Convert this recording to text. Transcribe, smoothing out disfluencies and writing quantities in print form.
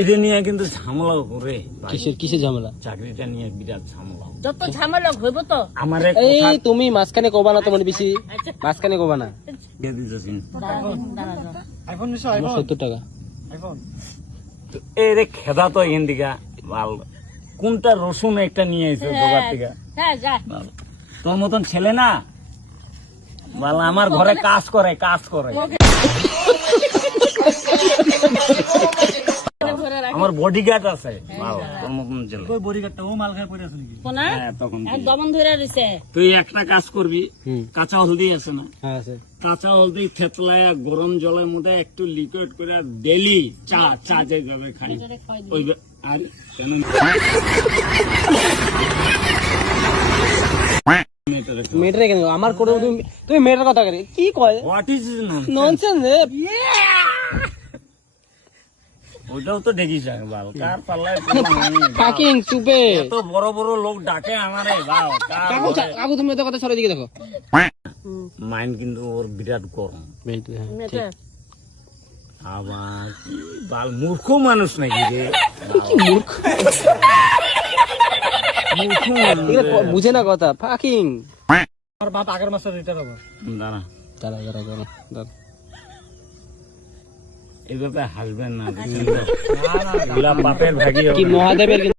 এটা নিয়ে কিন্তু ঝামেলা করে। কিসের ঝামেলা? চাকরিটা নিয়ে বিরাট ঝামেলা। যত ঝামেলা হইব তো আমার এই তুমি মাঝখানে কবা না, তোমার বেশি মাঝখানে কবা না। আইফোন নিছো? 70 টাকা। আইফোন এই রে খেদা তো এখান থেকে ভাল। কোনটা রসুন একটা নিয়ে এসে দোকান থেকে। হ্যাঁ যা তোর মতন ছেলে না ভাল, আমার ঘরে কাজ করে। আমার বডিগার্ড আছে ভাল, তোর মতন ছেলে। কই বডিগার্ডটা ও মাল খায় পড়ে আছে নাকি? কোনা হ্যাঁ, তখন এক দমন ধরে রইছে। তুই একটা কাজ করবি, কাঁচা হলদি আছে না, হ্যাঁ আছে। কাঁচা হলদি থেতলায় গরম জলের মধ্যে একটু লিকুইড করে ডেলি চা যেভাবে খাই ওই আর কেন মেয়েটারে কেন আমার করে তুমি মেয়েটার কথা করে কি কয়? হোয়াট ইজ ননসেন্স রে। ওইটাও তো দেখিস বাল, কার পাল্লায় ফাকিং চুপে। এত বড় বড় লোক ডাকে আমারে বাল। কাকু তুমি তো কথা সরে দিকে দেখো। মাইন্ড কিন্তু ওর বিরাট গরম। মেটা আবার কি বাল, মূর্খ মানুষ নাকি রে? কি মূর্খ, বুঝে না কথা। ফাকিং আমার বাপ আগের মাসে রিটায়ার হবে। দাঁড়া দাঁড়া এইভাবে হাসবেন না, বাপের ভাগি কি মহাদেবের